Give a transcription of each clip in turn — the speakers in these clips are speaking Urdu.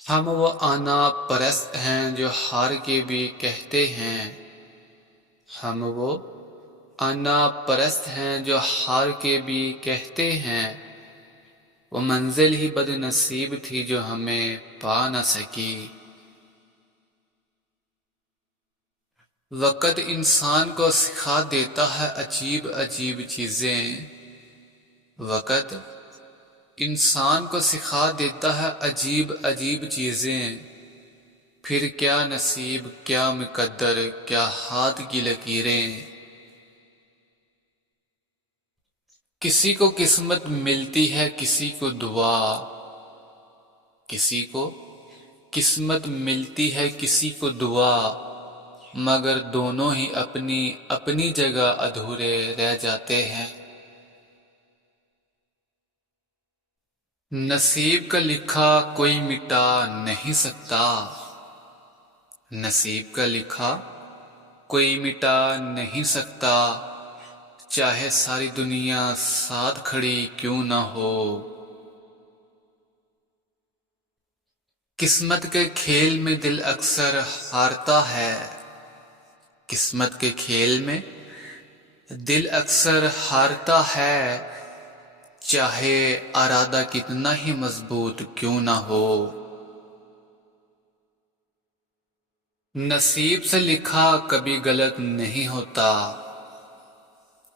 ہم وہ آنا پرست ہیں جو ہار کے بھی کہتے ہیں، ہم وہ آنا پرست ہیں جو ہار کے بھی کہتے ہیں، وہ منزل ہی بد نصیب تھی جو ہمیں پا نہ سکی۔ وقت انسان کو سکھا دیتا ہے عجیب عجیب چیزیں، وقت انسان کو سکھا دیتا ہے عجیب عجیب چیزیں، پھر کیا نصیب کیا مقدر کیا ہاتھ کی لکیریں۔ کسی کو قسمت ملتی ہے کسی کو دعا، کسی کو قسمت ملتی ہے کسی کو دعا، مگر دونوں ہی اپنی اپنی جگہ ادھورے رہ جاتے ہیں۔ نصیب کا لکھا کوئی مٹا نہیں سکتا، نصیب کا لکھا کوئی مٹا نہیں سکتا، چاہے ساری دنیا ساتھ کھڑی کیوں نہ ہو۔ قسمت کے کھیل میں دل اکثر ہارتا ہے، قسمت کے کھیل میں دل اکثر ہارتا ہے، چاہے ارادہ کتنا ہی مضبوط کیوں نہ ہو۔ نصیب سے لکھا کبھی غلط نہیں ہوتا،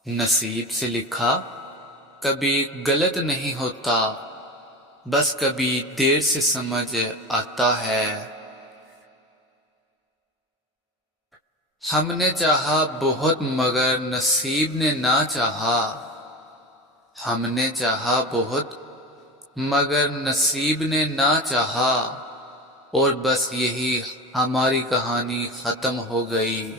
نصیب سے لکھا کبھی غلط نہیں ہوتا، بس کبھی دیر سے سمجھ آتا ہے۔ ہم نے چاہا بہت مگر نصیب نے نہ چاہا، ہم نے چاہا بہت مگر نصیب نے نہ چاہا، اور بس یہی ہماری کہانی ختم ہو گئی۔